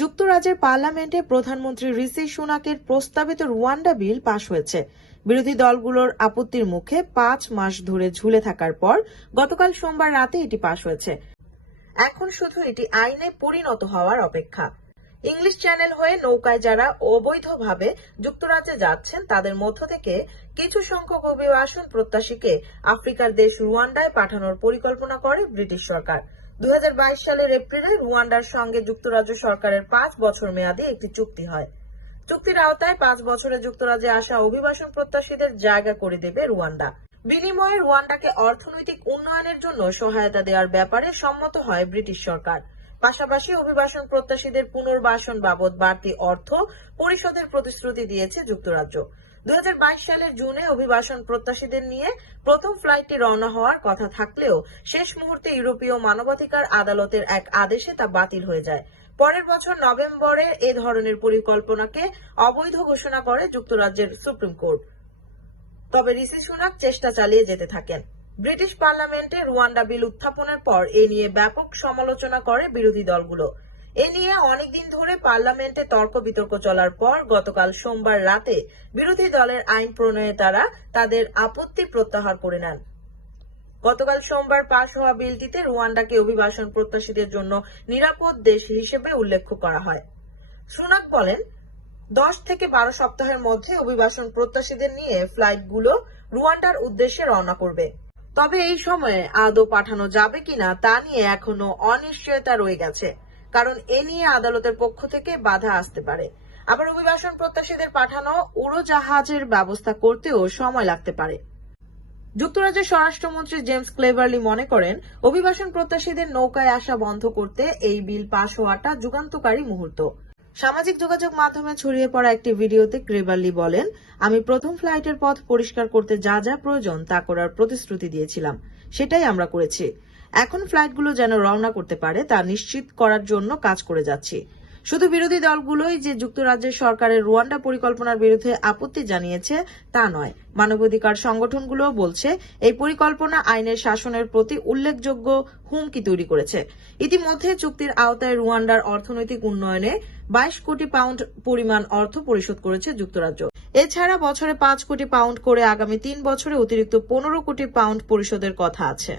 যুক্তরাজ্যের পার্লামেন্টে প্রধানমন্ত্রী ঋষি সুনাকের প্রস্তাবিত রুয়ান্ডা বিল পাশ হয়েছে। বিরোধী দলগুলোর আপত্তির মুখে পাঁচ মাস ধরে ঝুলে থাকার পর গতকাল সোমবার রাতে এটি পাশ হয়েছে। এখন শুধু এটি আইনে পরিণত হওয়ার অপেক্ষা। ইংলিশ চ্যানেল হয়ে নৌকায় যারা অবৈধভাবে যুক্তরাজ্যে যাচ্ছেন, তাদের মধ্য থেকে কিছু সংখ্যক অভিবাসন প্রত্যাশীকে আফ্রিকার দেশ রুয়ান্ডায় পাঠানোর পরিকল্পনা করে ব্রিটিশ সরকার। দুই সালের এপ্রিলে রুয়ান্ডার সঙ্গে যুক্তরাজ্য সরকারের পাঁচ বছর মেয়াদী একটি চুক্তি হয়। চুক্তির আওতায় পাঁচ বছরে যুক্তরাজ্যে আসা অভিবাসন প্রত্যাশীদের জায়গা করে দেবে রুয়ান্ডা। বিনিময়ে রুয়ান্ডাকে অর্থনৈতিক উন্নয়নের জন্য সহায়তা দেওয়ার ব্যাপারে সম্মত হয় ব্রিটিশ সরকার। পাশাপাশি অভিবাসন প্রত্যাশীদের পুনর্বাসন বাবদ বাড়তি অর্থ পরিশোধের প্রতিশ্রুতি দিয়েছে যুক্তরাজ্য। দুই সালের জুনে অভিবাসন প্রত্যাশীদের নিয়ে প্রথম ফ্লাইটটি রওনা হওয়ার কথা থাকলেও শেষ মুহূর্তে ইউরোপীয় মানবাধিকার আদালতের এক আদেশে তা বাতিল হয়ে যায়। পরের বছর নভেম্বরে এ ধরনের পরিকল্পনাকে অবৈধ ঘোষণা করে যুক্তরাজ্যের সুপ্রিম কোর্ট। তবে ঋষি সুনাক চেষ্টা চালিয়ে যেতে থাকেন। ব্রিটিশ পার্লামেন্টে রুয়ান্ডা বিল উত্থাপনের পর এ নিয়ে ব্যাপক সমালোচনা করে বিরোধী দলগুলো। এ নিয়ে অনেকদিন ধরে পার্লামেন্টে তর্ক বিতর্ক চলার পর গতকাল সোমবার রাতে বিরোধী দলের আইন প্রণেতারা তাদের আপত্তি প্রত্যাহার করে নেন। গতকাল সোমবার পাশ হওয়া বিলটিতে রুয়ান্ডাকে অভিবাসন প্রত্যাশীদের জন্য নিরাপদ দেশ হিসেবে উল্লেখ করা হয়। সুনাক বলেন, দশ থেকে বারো সপ্তাহের মধ্যে অভিবাসন প্রত্যাশীদের নিয়ে ফ্লাইটগুলো রুয়ান্ডার উদ্দেশ্যে রওনা করবে। তবে এই সময়ে আদৌ পাঠানো যাবে কিনা তা নিয়ে এখনও অনিশ্চয়তা রয়ে গেছে। কারণ এ নিয়ে আদালতের পক্ষ থেকে বাধা আসতে পারে। আবার অভিবাসন প্রত্যাশীদের পাঠানো উড়োজাহাজের ব্যবস্থা করতেও সময় লাগতে পারে। যুক্তরাজ্যের স্বরাষ্ট্রমন্ত্রী জেমস ক্লেভারলি মনে করেন, অভিবাসন প্রত্যাশীদের নৌকায় আসা বন্ধ করতে এই বিল পাশ হওয়াটা যুগান্তকারী মুহূর্ত। সামাজিক যোগাযোগ মাধ্যমে ছড়িয়ে পড়া একটি ভিডিওতে ক্রেভারলি বলেন, আমি প্রথম ফ্লাইটের পথ পরিষ্কার করতে যা যা প্রয়োজন তা করার প্রতিশ্রুতি দিয়েছিলাম। সেটাই আমরা করেছি। এখন ফ্লাইটগুলো যেন রওনা করতে পারে, তা নিশ্চিত করার জন্য কাজ করে যাচ্ছি। শুধু বিরোধী দলগুলোই যে যুক্তরাজ্যের সরকারের রুয়ান্ডা পরিকল্পনার বিরুদ্ধে আপত্তি জানিয়েছে, তা নয়। মানবাধিকার সংগঠনগুলো বলছে, এই পরিকল্পনা আইনের শাসনের প্রতি উল্লেখযোগ্য হুমকি তৈরি করেছে। ইতিমধ্যে চুক্তির আওতায় রুয়ান্ডার অর্থনৈতিক উন্নয়নে বাইশ কোটি পাউন্ড পরিমাণ অর্থ পরিশোধ করেছে যুক্তরাজ্য। এছাড়া বছরে পাঁচ কোটি পাউন্ড করে আগামী তিন বছরে অতিরিক্ত পনেরো কোটি পাউন্ড পরিশোধের কথা আছে।